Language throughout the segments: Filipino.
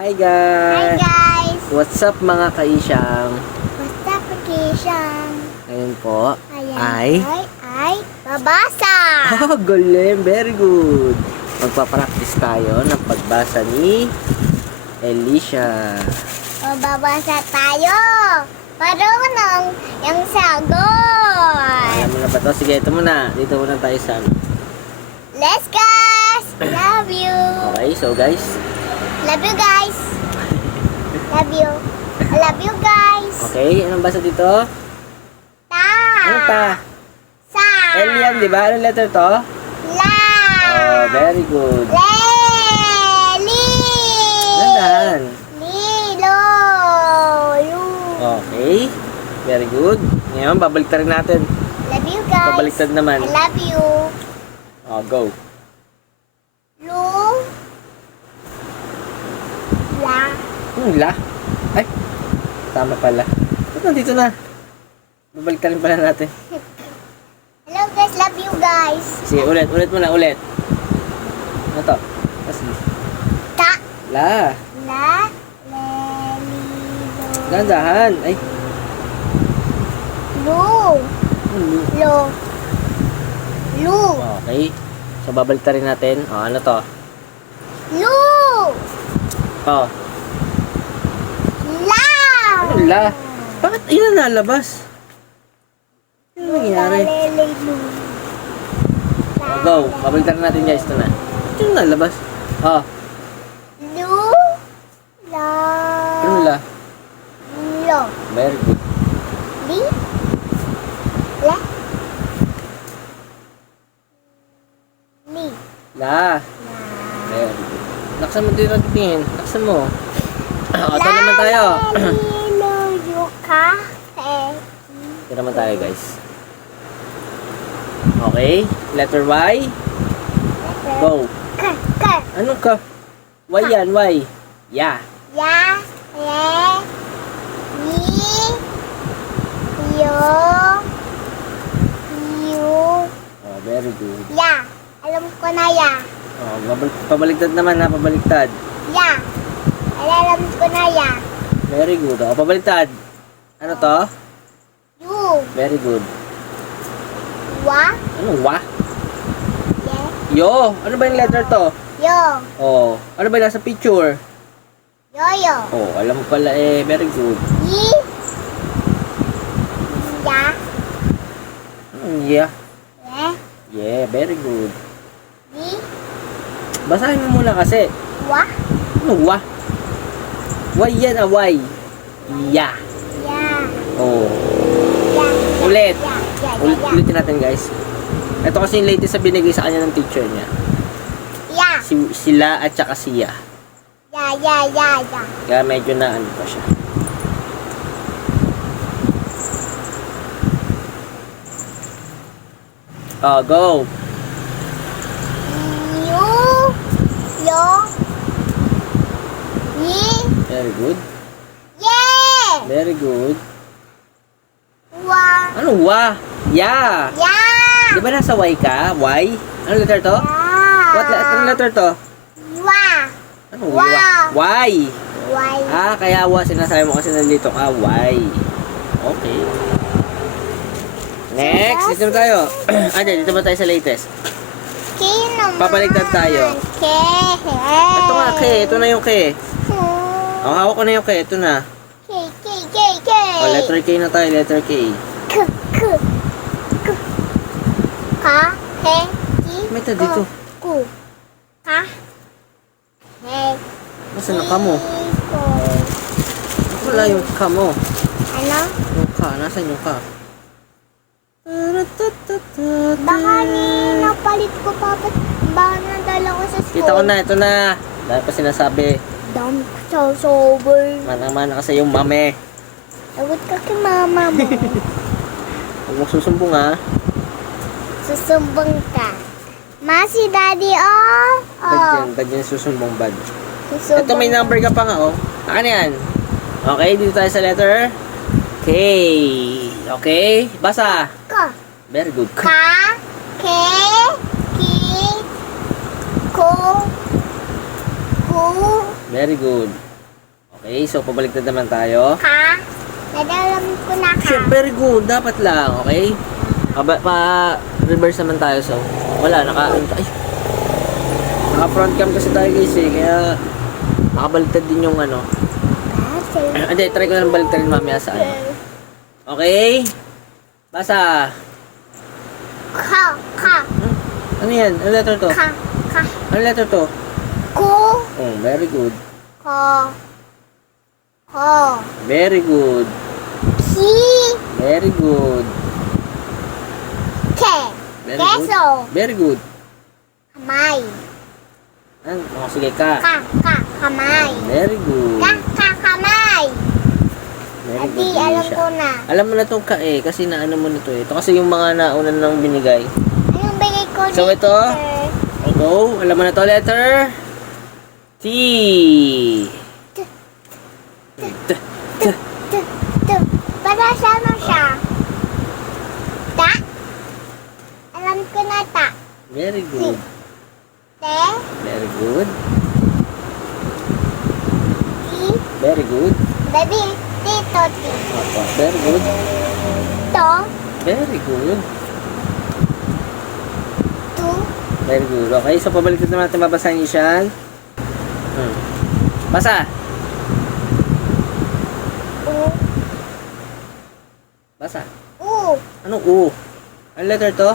Hi guys! Hi guys! What's up mga kaisyang? What's up, Kishan? Ngayon po Ay babasa! Oh, galing! Very good! Magpapractice tayo ng pagbasa ni Alicia. O, babasa tayo! Marunong yung sagot! Alam mo na ba ito? Sige, ito muna. Dito muna tayo sa Let's guys! Love you! Okay, so guys. Love you guys! Love you! I love you guys! Okay, anong basa dito? Ta! Ano ta? Sa! L yan, di ba? Anong letter to? La! Oh, very good. Le! Li! Nandahan. Lilo! Lu! Okay, very good. Ngayon, babaliktad natin. Love you guys! Babaliktad naman. I love you! Oh, go. Lu! La! La? Ay, tama pala. Ba't nandito na? Babaliktad rin pala natin. Hello guys, love you guys! Sige, ulit muna, ulit. Ano to? Kasi, Ta! la. La! Le! Li! Lo! Gandahan. Ay, Lu! lu. Lo! Lu! Okay. So, babaliktad rin natin. Oh, ano to? Lu! Oh, La! ano la? Bakit yun na nalabas? Ano nangyari? La, le, le, lu. Oh, go. Babaliktad rin natin guys. Ito na. Ito yung nalabas. Oh, Lu! La! ano la? Lo! Very good. Li! La! Li! La. La! Very good. Laksan mo dito tingin. Laksan mo. Ito naman tayo. Lilo, yuka, Ito naman tayo guys. Okay. Letter Y. Go. Ka, Ano ka? Y yan, Y. Ya. ya, le, yi, yo, yu, Oh, very good. ya. Alam ko na ya. Oh, pabaliktad naman ha, pabaliktad. Ya. Alam ko na ya. Very good. Oh, pabaliktad. Ano to? Yu, Very good. wa, Ano wa? ye, Yo. Ano ba yung letter to? yo, Oh, ano ba yung nasa picture? yo, Oh, alam mo pala eh. Very good. yi, ya, Yeah. le, Yeah, very good. yi, Basahin mo muna kasi. wa, Ano wa? Y yan, Y. Ya. ya, Oh. ya, Ulit. ya, Ulitin natin guys. Ito kasi yung latest na binigay sa kanya ng teacher niya. ya, Sila at saka siya. ya. Kaya medyo na ano pa siya. Oh, go. Yu, yo, yi, Very good. ye, Very good. wa, Ano wa? Ya. ya, Di ba nasa Y ka? Y? Ano letter to? Anong letter to? wa, Ano Wa. Y. wai, Ah, kaya wa sinasabi mo kasi nalito ka. Y. Okay. Next, dito na tayo. Dito ba tayo sa latest? ke naman, Papaliktad tayo. ke, Ito nga, K. Ito na yung K. Oh, hawak ko na yung K. Ito na. ke, Oh, letter K na tayo. Letter K. k, ka, he, ki, May ito dito. ku, ka, he, Nasaan na ka mo? ko, Wala yung ka mo. ano? Yung ka. Nasaan yung ka? Baka napalit ko pa, baka nadala ko sa school. Kita ko na. Ito na. Dahil pa sinasabi. Dami ko sa sober. Mana-mana kasi yung mame. Sagot ka kay mama mo. Huwag mong susumbong ha. Susumbong ka. Ma, si daddy, oh. Bad yan susumbong bad. Susumbong Ito may number ka pa nga oh. Ano yan? Okay, dito tayo sa letter K. Okay, basa. ka. Very good. Ka, ke, ki, ko, ku, Very good. Okay, so pabaliktad naman tayo. Ka. Nadalam ko na ka. Sure, very good. Dapat lang, okay? Pa-reverse naman tayo. So, wala. Naka-front cam kasi tayo guys eh. Kaya, nakabaliktad din yung ano. Hindi, try ko na lang baliktad rin mamaya sa ano. Okay? Basa. Ka. Ka. Ano yan? Ano letter to? Ka. Ka. Ano letter to? Ko. Oh, very good. Ko. Ko. Very good. Ki. Very good. Ke. Very Keso. good. Very good. Kamay. Ano? Oh, sige ka. Ka. Ka. Kamay. Very good. Ka. Ka. Kamay. Very Adi, good. alam Alicia. ko na. Alam mo na itong ka eh. Kasi naano mo na to eh. Ito kasi yung mga nauna nang binigay. Anong bigay ko So, dito, ito? sir? Go. Alam mo na to letter? T. T. Para sama siya. Ta. Alam ko na ta. Very good. Te. Very good. Ti. Very good. Baby. Tito. Ti. Opo. Very good. To. Very good. Tu. Very good. Okay, so pabalik naman natin babasahin niyo siya. Basa. U. Basa. U. Anong U? Ano letter to?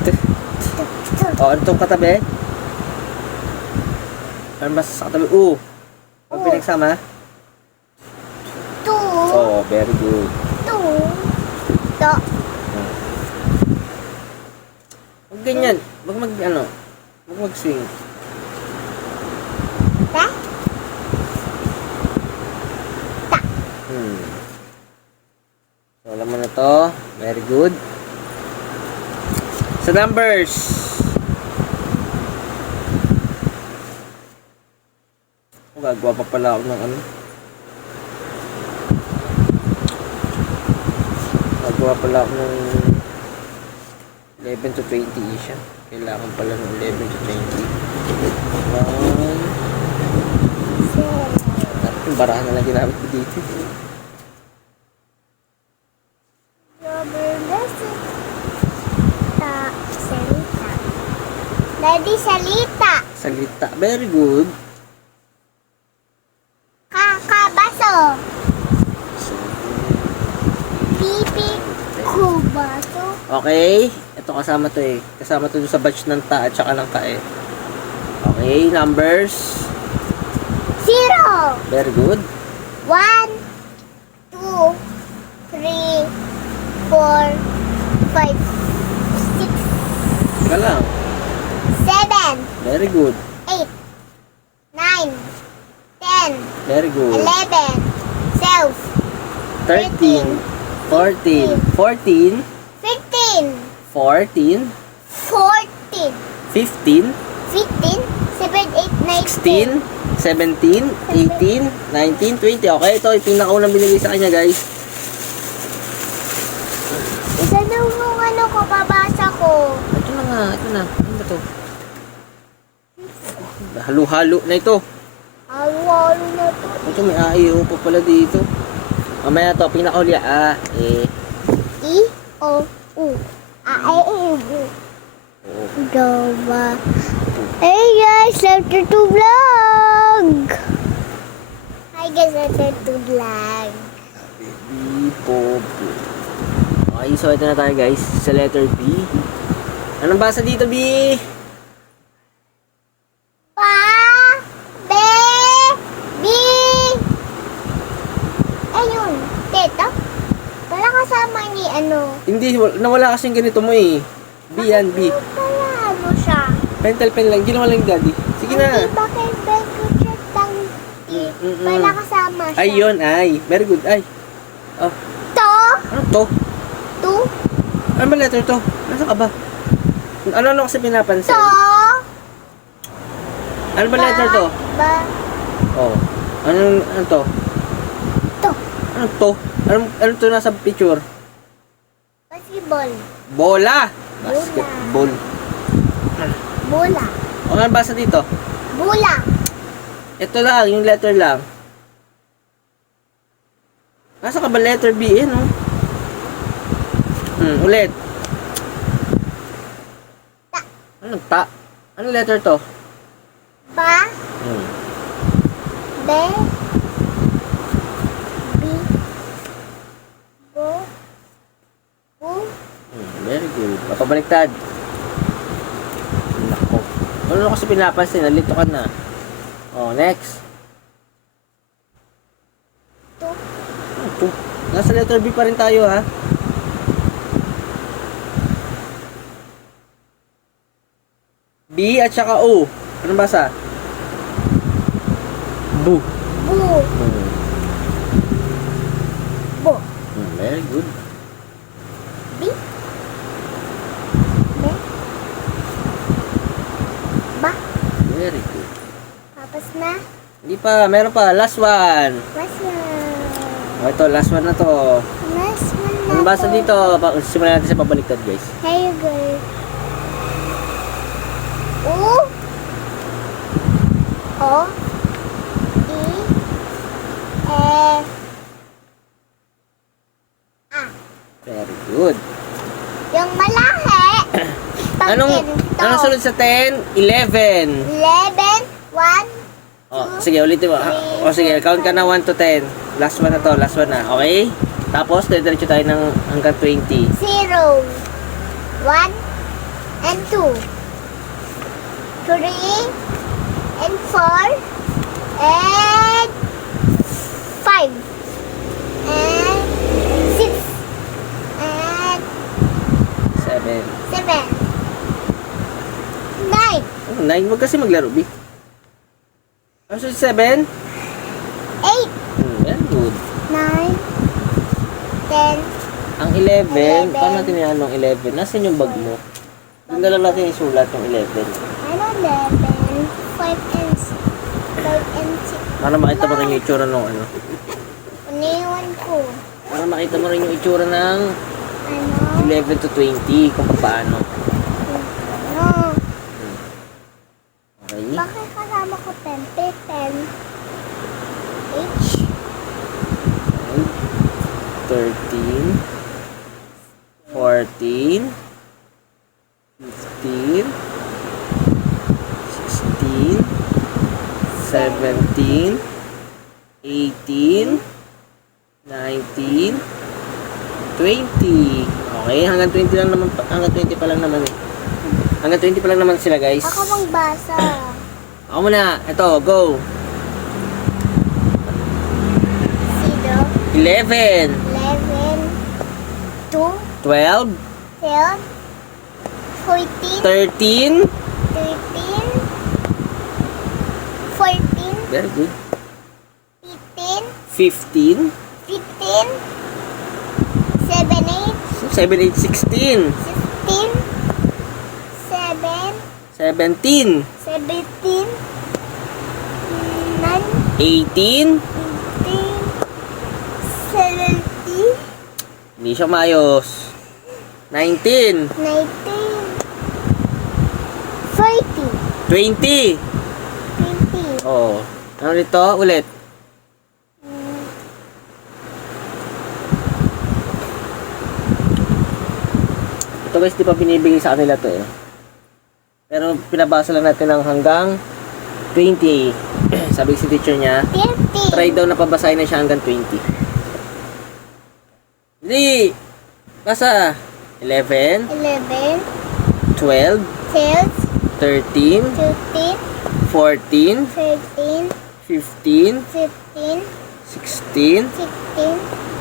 T. Tu. O, ano itong katabi? Ano ba sa katabi? U. Pag U. pinagsama? Tu. Oh, very good. Tu. To. Huwag ganyan. Huwag Huwag mag-swing. Ta. Ta. So, alam mo na to. Very good. Sa numbers. Gagawa pa pala ako ng ano. Gagawa pala ako ng 11 to 20 siya. Kailangan pala ng 11 to 20. Yung barahan na lang ginamit ko dito. Rubber gasket. Ta. Salita. Daddy, salita. Salita. Very good. Ka. Baso. So, Pipi. Kubaso. okay. Ito kasama to eh. Kasama to doon sa batch ng ta at saka ng ka eh. Okay. Numbers. 0. Very good. 1, 2, 3, 4, 5, 6, Teka lang. 7, Very good. 8, 9, 10, Very good. 11, 12, 13, 14, 14, 15, 14, 14, 15, 15, 7, 8, 9, 16, 17, 18, 19, 20. Okay, ito yung pinakaunang binigay sa kanya, guys. Isa daw yung ano ko, babasa ko. Ito na nga, ito na. Ano ba to? Halo-halo na ito. Halo-halo na to. Ito may AIO pa pala dito. Mamaya to, pinakauli. I, O, U. A, E, U. Oh. Gawa. Hey guys, welcome to vlog. Hi guys, welcome to vlog. B, Popo. Okay, so ito na tayo, guys. Sa letter B. Anong basa dito, B? Pa, be, bi. Ayun, teta. Wala kasama ni ano. Hindi, nawala kasing ganito mo eh. B yan, B. Pala ano siya. Pentel pen lang, ginawa lang daddy. Sige na. Hindi, bakit Benko chat lang wala kasama siya. Ay, yun, ay. Very good, ay. Oh, To, ano to? tu, Ano ba letter to? Nasaan ka ba? Ano kasi pinapansin? to. Ano ba letter to? Ba, Oh. Ano to? to. Ano to? Ano to nasa picture? Basketball. Bola! Basketball. Bola. O ano basa dito? Bola. Ito lang, yung letter lang. Nasa ka ba letter B eh, no? Ulit. Ta. Ano ta? Ano letter to? Ba. Be. Bi. Bo. Bu. Very good. Papabaliktad. Nako. Ano kasi pinapansin? Nalito ka na. Oh, next. Tu. Ano to? Nasa letter B pa rin tayo, ha? B at saka O. Anong basa? Bu. Bu. Bo. Very good. Bi. Be. Ba. Very good. Tapos na. Hindi pa. Meron pa. Last one. Mas na. O, ito. Last one na to. Mas na. Anong basa dito? Simulan natin sa pabaliktad, guys. Hey, girl. U. O. I. E. A. Very good. Yung malahi. Anong sunod sa 10? 11. 11. 1. O, sige, ulitin mo. O, sige, count ka na 1 to 10. Last one na to. Last one na. Okay? Tapos, diretso tayo ng hanggang 20. 0. 1 and 2. 3 and 4 and 5 and 6 and 7. 7. 9. Oh, 9. Huwag kasi maglaro, B. Ano sunod 7? 8. Very good. 9. 10. Ang 11, 11. paano natin yan ang 11? Nasaan yung bag mo? Doon na lang natin isulat yung 11. Ano 11? 5 and 6. 5 and 6. Para makita mo rin yung itsura ng ano. Iniwan ko. Para makita mo rin yung itsura ng Ano? 11 to 20 kung paano. Ano? Okay? Bakit kasama ko 10? 10. H. 13, 14, 15, 16, 17, 18, 19, 20. Okay, hanggang 20 lang naman, hanggang 20 pa lang naman eh. Hanggang 20 pa lang naman sila, guys. Ako magbasa. Ako muna, ito, go. 0, 11, 11, 2, 12, 12, 14, 13, 13, 14, very good, 15, 15, 15, 7, 8, 7, 8, 16, 16, 7, 17, 17, 9, 18, 18, 17, hindi siya maayos, 19, 19, 40, 20, 20, oh, ano dito, ulit, ito guys, di pa binibigay sa kanila to eh, pero pinabasa lang natin ng hanggang 20, sabi si teacher niya, 30, try daw na pabasahin na siya hanggang 20. Hindi, basa, 11, 11, 12, 12, 13, 13, 14, 13, 15, 15, 16, 16,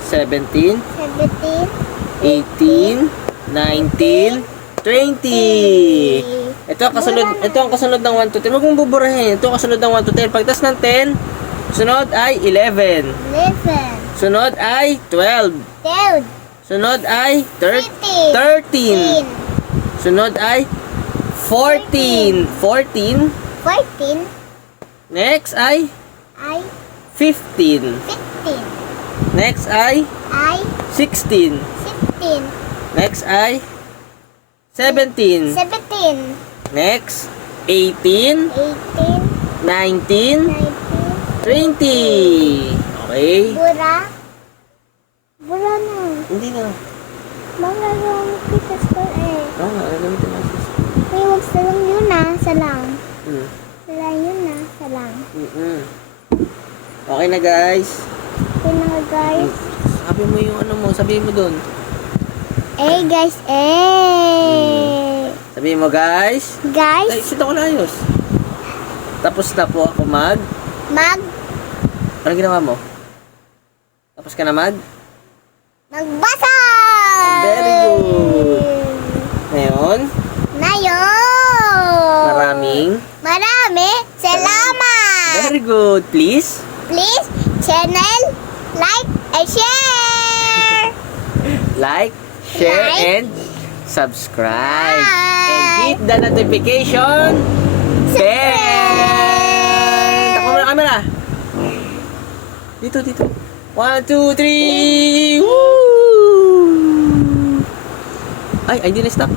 17, 17, 18, 19, 20. Ito ang kasunod ng 1 to 10. Huwag mong buburahin. Ito ang kasunod ng 1 to 10. Pagtas ng 10, sunod ay 11. 11, Sunod ay 12. 12, Sunod ay 13. 13, Sunod ay 14. 14. 14, Next ay I, 15. 15, Next ay I, 16. 16, Next ay 17. 17, Next 18, 18, 19, 19, 20. Okay? Bura, Wala na. Hindi na. Magagawa kita sa school eh. Oo nga, gagamitin mo sis. May wag sa lang yun ah. Sa lang. Hmm. Sa lang yun ah. Sa lang. Mm-mm. Okay na guys. Okay na nga guys. Sabi mo yung ano mo, sabihin mo dun. Eh guys, eh. Sabihin mo guys. Ay, Guys, sit ako na ayos. Tapos na po ako mag... Anong ginawa mo? Tapos ka na mag? magbasa! Very good. Ngayon, Ngayon, marami salamat! very good. Please, Please, channel, like, and share! like, share, Like. and subscribe. Bye. And hit the notification bell. Takbo mo na camera. Dito. 1, 2, 3. Woo! Ay, hindi na stop.